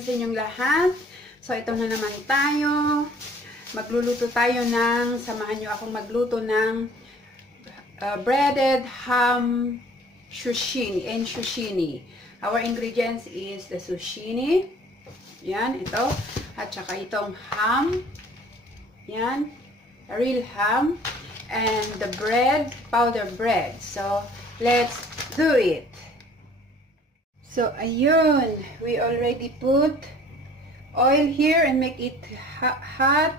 afternoon sa inyong lahat. So, ito na naman tayo. Magluluto tayo ng, samahan nyo akong magluto ng breaded ham zucchini. Our ingredients is the zucchini. Yan, ito. At saka itong ham. Yan, a real ham. And the bread, powder bread. So, let's do it. So, ayun. We already put oil here and make it hot.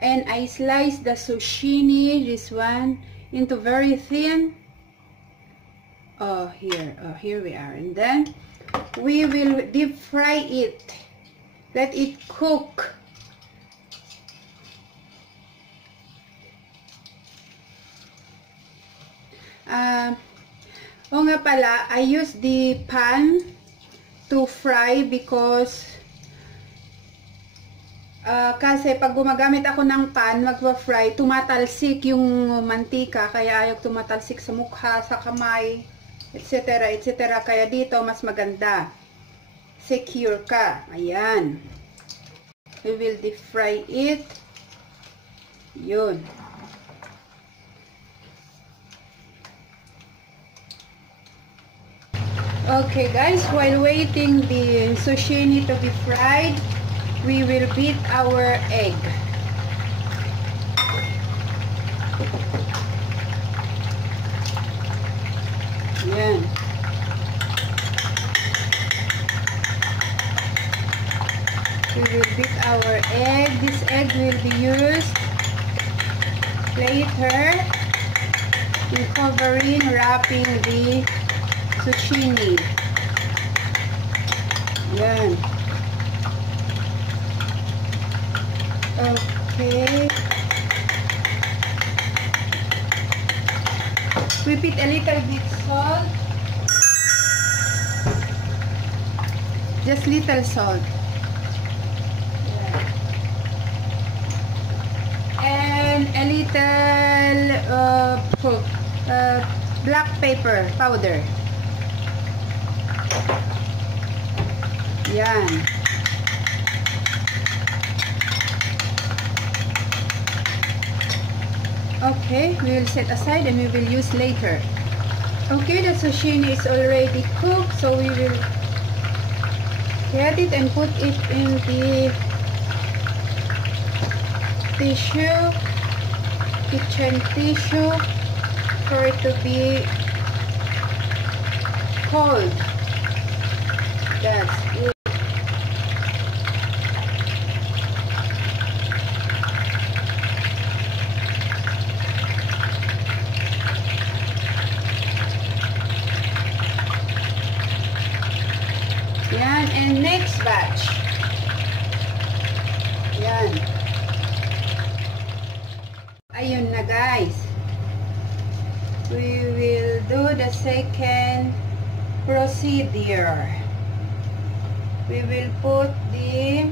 And I slice the zucchini, this one, into very thin. Here we are. And then, we will deep fry it. Let it cook. O nga pala, I use the pan to fry because kasi pag gumagamit ako ng pan, magpa-fry, tumatalsik yung mantika, kaya ayaw tumatalsik sa mukha, sa kamay, etc. etc. Kaya dito, mas maganda. Secure ka. Ayan. We will deep fry it. Yun. Okay guys, while waiting the zucchini to be fried, we will beat our egg. Yan. We will beat our egg. This egg will be used later in covering, wrapping the zucchini. Yan. Okay. We put a little bit salt. Just little salt. And a little black pepper powder. Yan. Okay, we will set aside and we will use later. Okay, the zucchini is already cooked, so we will get it and put it in the tissue, kitchen tissue, for it to be cold. That's good. Yan, and next batch. Yan. Ayun na guys. We will do the second procedure. We will put the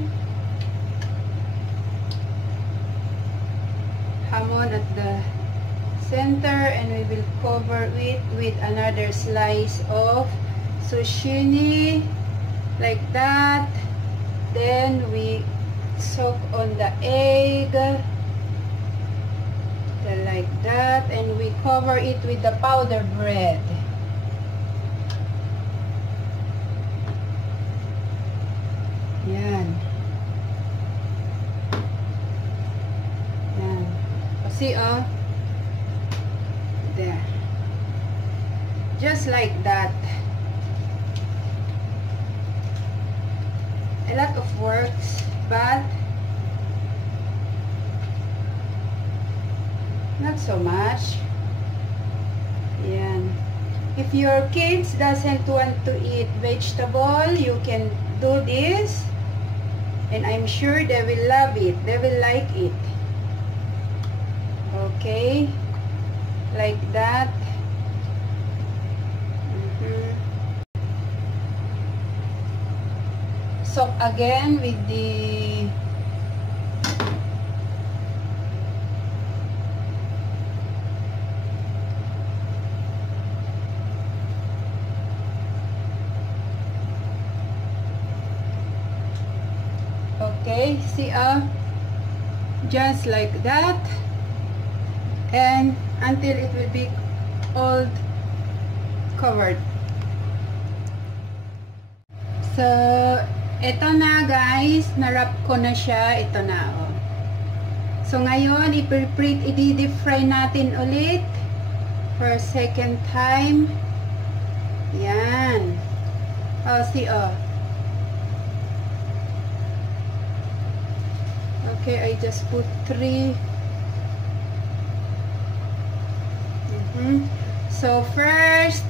hamon at the center and we will cover it with another slice of zucchini. Like that. Then we soak on the egg like that, and we cover it with the powder bread. Yan. Yan. See, there. Just like that. A lot of works, but not so much. Yan. If your kids doesn't want to eat vegetable, you can do this, and I'm sure they will love it. They will like it. Okay, like that. Soak again with the Okay, see, just like that, and until it will be all covered. So, ito na guys, na-wrap ko na siya. Ito na, oh. So, ngayon, i-deep fry natin ulit for second time. Yan. Oh, see, oh. Okay, I just put 3. So, first,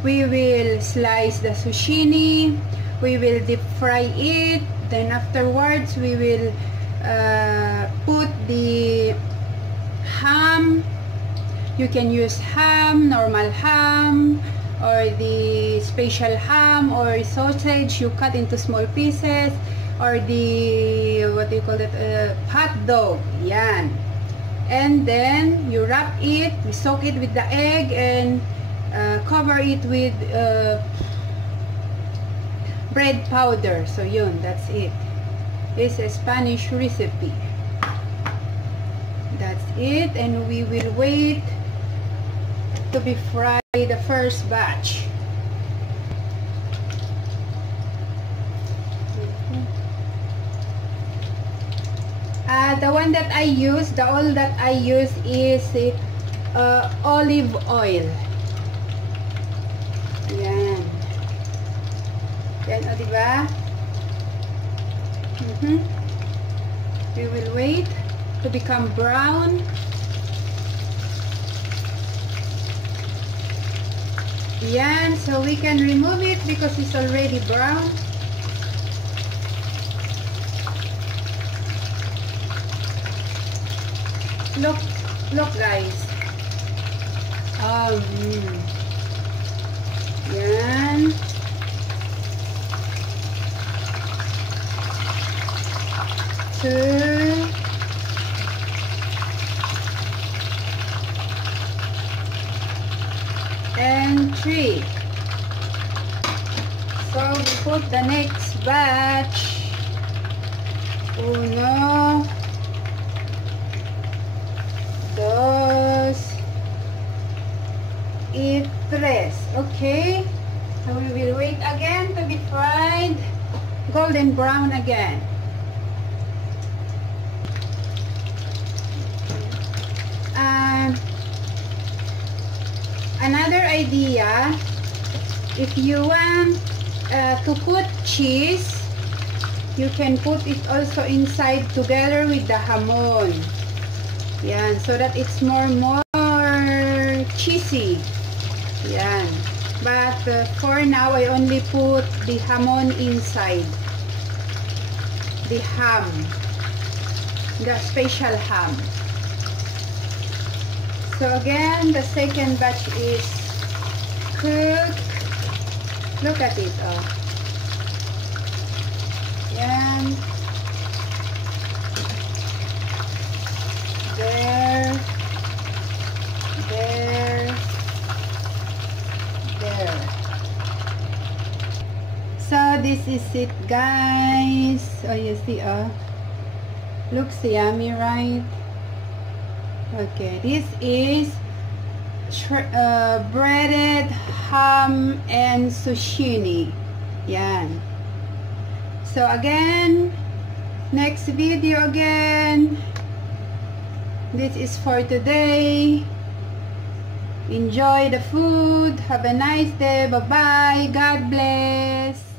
we will slice the zucchini. We will deep fry it. Then afterwards, we will put the ham. You can use ham, normal ham, or the special ham, or sausage you cut into small pieces, or the, what do you call it, hot dog. Yan. And then you wrap it, we soak it with the egg, and cover it with bread powder. So yun, that's it. It's a Spanish recipe. That's it, and we will wait to be fried the first batch. The one that I use, the oil that I use is olive oil. Yan. Yan, o, diba? We will wait to become brown. Yan, so we can remove it because it's already brown. Look guys. Yan. Two. And 3. So we put the next batch. 1, 2, y 3. Okay. So we will wait again to be fried golden brown again. Another idea, if you want to put cheese, you can put it also inside together with the hamon. Yan, so that it's more cheesy. Yan. But for now, I only put the hamon inside. The ham. The special ham. So again, the second batch is cooked. Look at it, oh. Yan. There. So this is it, guys. Oh, you see, oh. Looks yummy, right? Okay, this is breaded ham and zucchini. Yan. So again, next video again. This is for today. Enjoy the food. Have a nice day. Bye-bye. God bless.